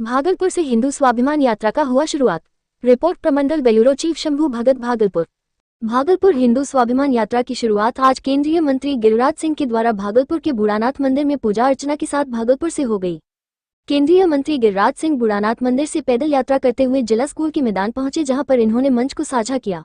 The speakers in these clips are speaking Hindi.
भागलपुर से हिंदू स्वाभिमान यात्रा का हुआ शुरुआत। रिपोर्ट प्रमंडल ब्यूरो चीफ शंभू भगत भागलपुर। भागलपुर हिंदू स्वाभिमान यात्रा की शुरुआत आज केंद्रीय मंत्री गिरिराज सिंह के द्वारा भागलपुर के बूढ़ानाथ मंदिर में पूजा अर्चना के साथ भागलपुर से हो गई। केंद्रीय मंत्री गिरिराज सिंह बूढ़ानाथ मंदिर से पैदल यात्रा करते हुए जिला स्कूल के मैदान पहुंचे, जहां पर इन्होंने मंच को साझा किया।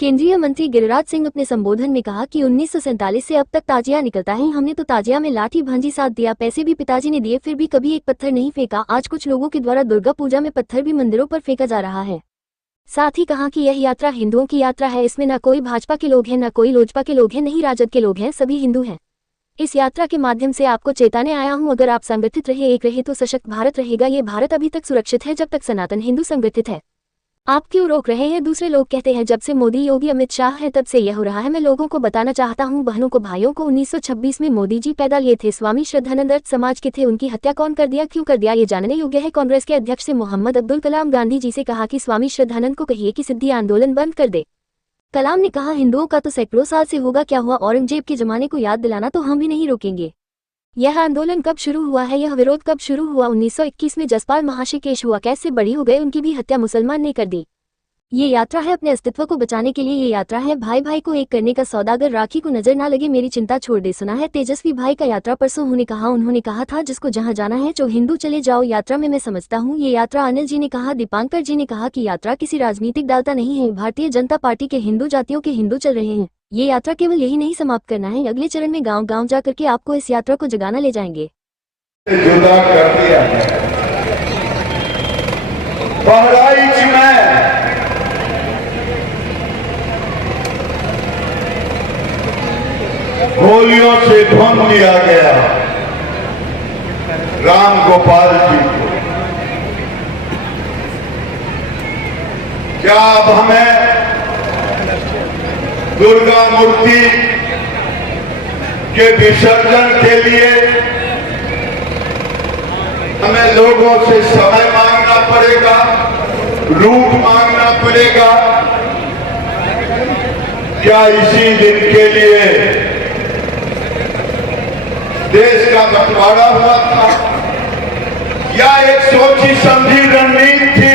केंद्रीय मंत्री गिरिराज सिंह अपने संबोधन में कहा कि 1947 से अब तक ताजिया निकलता है। हमने तो ताजिया में लाठी भांजी साथ दिया, पैसे भी पिताजी ने दिए, फिर भी कभी एक पत्थर नहीं फेंका। आज कुछ लोगों के द्वारा दुर्गा पूजा में पत्थर भी मंदिरों पर फेंका जा रहा है। साथ ही कहा कि यह यात्रा हिंदुओं की यात्रा है, इसमें न कोई भाजपा के लोग हैं, न कोई लोजपा के लोग हैं, नहीं राजद के लोग हैं, सभी हिंदू हैं। इस यात्रा के माध्यम से आपको चेताने आया हूं, अगर आप संगठित रहे, एक रहे तो सशक्त भारत रहेगा। ये भारत अभी तक सुरक्षित है जब तक सनातन हिंदू संगठित है। आप क्यों रोक रहे हैं? दूसरे लोग कहते हैं जब से मोदी, योगी, अमित शाह है तब से यह हो रहा है। मैं लोगों को बताना चाहता हूं, बहनों को, भाइयों को, 1926 में मोदी जी पैदा लिए थे, स्वामी श्रद्धानंद अर्थ समाज के थे, उनकी हत्या कौन कर दिया, क्यों कर दिया, ये जानने योग्य है। कांग्रेस के अध्यक्ष से मोहम्मद अब्दुल कलाम गांधी जी से कहा कि स्वामी श्रद्धानंद को कहिए कि सिद्धि आंदोलन बंद कर दे। कलाम ने कहा हिंदुओं का तो सैकड़ों साल से होगा, क्या हुआ, औरंगजेब के जमाने को याद दिलाना, तो हम भी नहीं रोकेंगे। यह आंदोलन कब शुरू हुआ है, यह विरोध कब शुरू हुआ? 1921 में जसपाल महाशय केश हुआ, कैसे बड़ी हो गए, उनकी भी हत्या मुसलमान ने कर दी। ये यात्रा है अपने अस्तित्व को बचाने के लिए, ये यात्रा है भाई भाई को एक करने का सौदागर, राखी को नजर ना लगे, मेरी चिंता छोड़ दे। सुना है तेजस्वी भाई का यात्रा परसों उन्होंने कहा था जिसको जहां जाना है जो हिंदू चले जाओ यात्रा में। मैं समझता हूं ये यात्रा, अनिल जी ने कहा। दीपांकर जी ने कहा कि यात्रा किसी राजनीतिक डालता नहीं है, भारतीय जनता पार्टी के हिंदू जातियों के हिंदू चल रहे हैं। ये यात्रा केवल यही नहीं समाप्त करना है, अगले चरण में गाँव गाँव जा करके आपको इस यात्रा को जगाना ले जाएंगे। गोलियों से ढूंढ लिया गया राम गोपाल जी को। क्या अब हमें दुर्गा मूर्ति के विसर्जन के लिए हमें लोगों से समय मांगना पड़ेगा, लूट मांगना पड़ेगा? क्या इसी दिन के लिए देश का बंटवारा हुआ था, या एक सोची समझी रणनीति थी?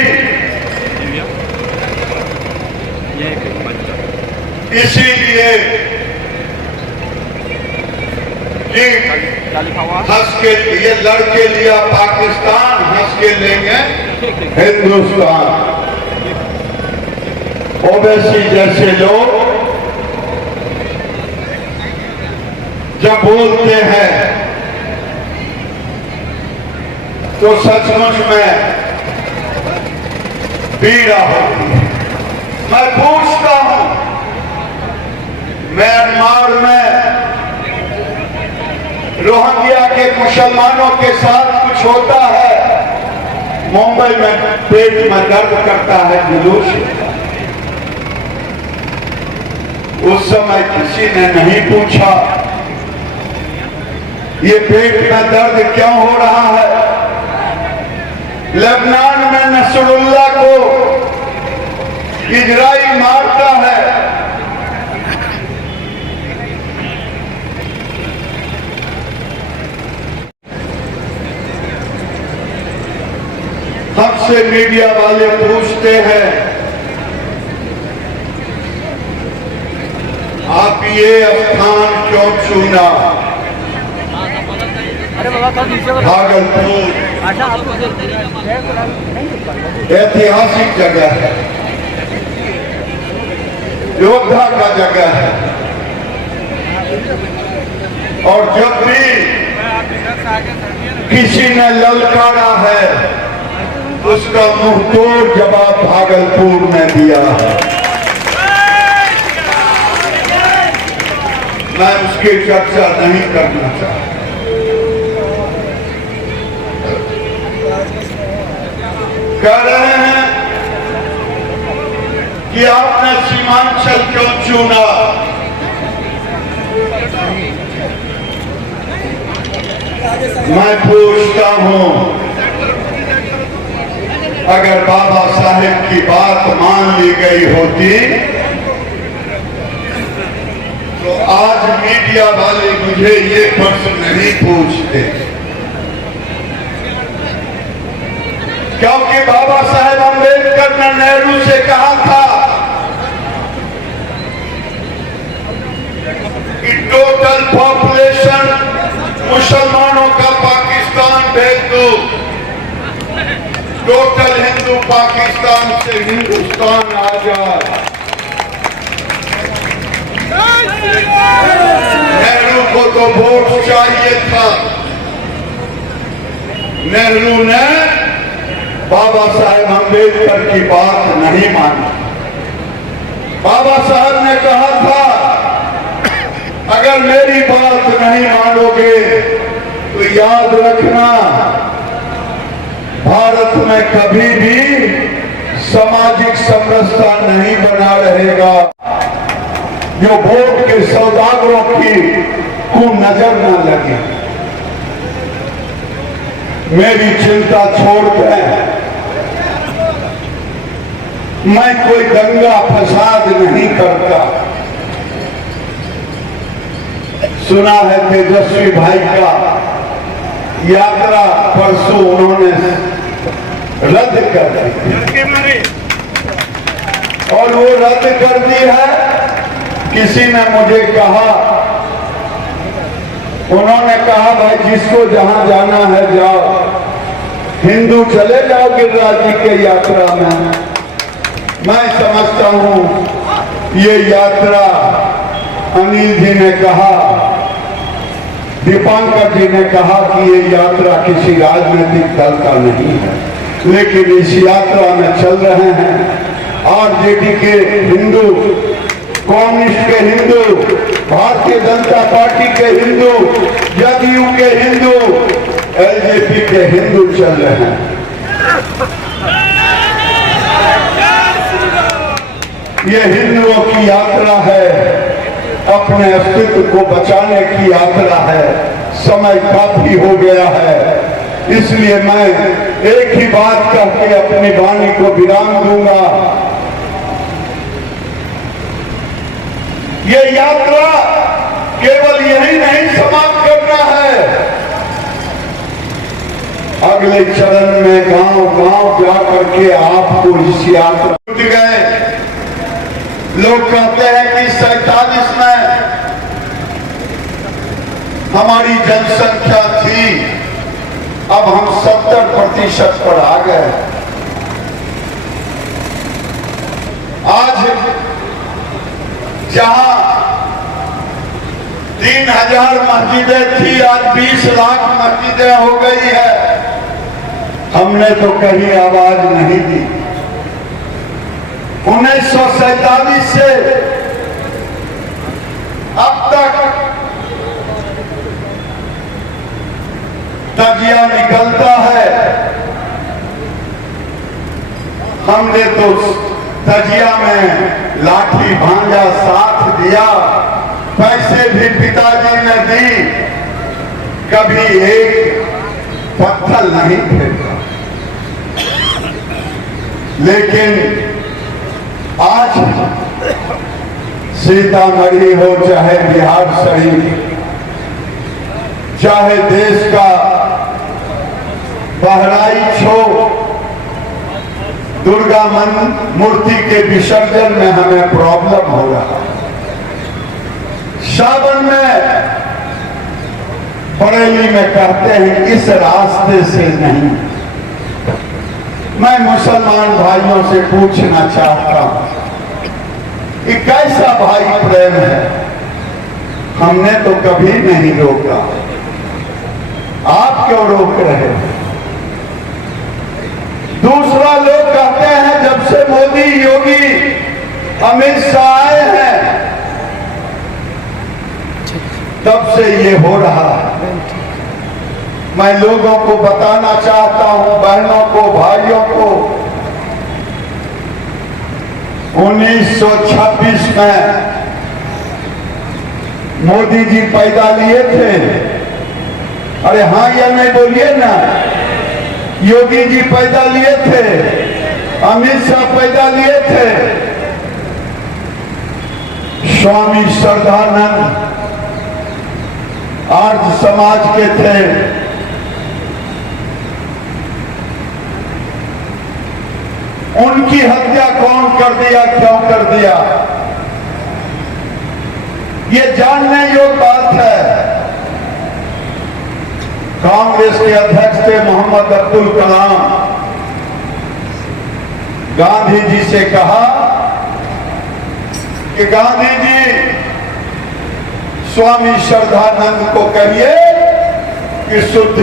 इसीलिए हंस के लिए लड़के लिया पाकिस्तान, हंस के लेंगे हिंदुस्तान। ओवैसी जैसे लोग जब बोलते हैं तो सचमुच में पीड़ा होती है। मैं पूछता हूं, म्यांमार में रोहिंग्या के मुसलमानों के साथ कुछ होता है, मुंबई में पेट में दर्द करता है, जुलूस। उस समय किसी ने नहीं पूछा ये पेट में दर्द क्यों हो रहा है। लेबनान में नसरुल्लाह को इजराइल मारता है, हमसे मीडिया वाले पूछते हैं आप ये स्थान क्यों चुना? भागलपुर ऐतिहासिक जगह है, योद्धा का जगह है, और जब भी किसी ने ललकारा है उसका मुंहतोड़ जवाब भागलपुर ने दिया है। मैं उसकी चर्चा नहीं करना चाहता। कह रहे हैं कि आपने सीमांचल क्यों चुना? मैं पूछता हूं, अगर बाबा साहेब की बात मान ली गई होती तो आज मीडिया वाले मुझे ये प्रश्न नहीं पूछते। क्योंकि बाबा साहेब अम्बेडकर ने नेहरू से कहा था कि टोटल पॉपुलेशन मुसलमानों का पाकिस्तान भेज दो, टोटल हिंदू पाकिस्तान से हिंदुस्तान आ जाए। नेहरू को तो वोट चाहिए था, नेहरू ने बाबा साहेब अम्बेडकर की बात नहीं मानी। बाबा साहब ने कहा था अगर मेरी बात नहीं मानोगे तो याद रखना भारत में कभी भी सामाजिक समरसता नहीं बना रहेगा। जो वोट के सौदागरों की को नजर न लगे। मेरी चिंता छोड़ दें, मैं कोई दंगा फसाद नहीं करता। सुना है तेजस्वी भाई का यात्रा परसों उन्होंने रद्द कर दी और वो रद्द कर दी है। किसी ने मुझे कहा, उन्होंने कहा भाई जिसको जहां जाना है जाओ, हिंदू चले जाओ गिरिराज जी के यात्रा में। मैं समझता हूं ये यात्रा अनिल जी ने कहा, दीपांकर जी ने कहा कि ये यात्रा किसी राजनीतिक दल का नहीं है, लेकिन इस यात्रा में चल रहे हैं आरजेडी के हिंदू, कम्युनिस्ट के हिंदू, भारतीय जनता पार्टी के हिंदू, जदयू के हिंदू, एलजेपी के हिंदू चल रहे हैं। ये हिंदुओं की यात्रा है, अपने अस्तित्व को बचाने की यात्रा है। समय काफी हो गया है, इसलिए मैं एक ही बात करके अपनी वाणी को विराम दूंगा। ये यात्रा केवल यही नहीं समाप्त करना है, अगले चरण में गांव गांव जाकर के आपको इस यात्रा जुट गए। लोग कहते हैं कि 47 में हमारी जनसंख्या थी, अब हम 70% पर आ गए। आज जहां 3000 मस्जिदें थी, आज 20 लाख मस्जिदें हो गई है। हमने तो कहीं आवाज नहीं दी। 1947 से अब तक तजिया निकलता है, हमने तो तजिया में लाठी भांजा साथ दिया, पैसे भी पिताजी ने दी, कभी एक पत्थर नहीं फेंका। लेकिन आज सीतामढ़ी हो चाहे बिहार शरीफ, चाहे देश का बहराइच हो, दुर्गा मूर्ति के विसर्जन में हमें प्रॉब्लम हो रहा है। सावन में बरेली में कहते हैं इस रास्ते से नहीं। मैं मुसलमान भाइयों से पूछना चाहता हूं कि कैसा भाई प्रेम है। हमने तो कभी नहीं रोका, आप क्यों रोक रहे हैं? दूसरा, लोग कहते हैं जब से मोदी, योगी, अमित शाह आए हैं तब से ये हो रहा है। मैं लोगों को बताना चाहता हूं, बहनों को, भाइयों को, 1926 में मोदी जी पैदा लिए थे। अरे हाँ या नहीं बोलिए ना। योगी जी पैदा लिए थे, अमित शाह पैदा लिए थे, स्वामी श्रद्धानंद आर्य समाज के थे, उनकी हत्या कौन कर दिया, क्यों कर दिया, ये जानने योग्य बात है। कांग्रेस के अध्यक्ष थे मोहम्मद अब्दुल कलाम। गांधी जी से कहा कि गांधी जी स्वामी श्रद्धानंद को कहिए कि शुद्ध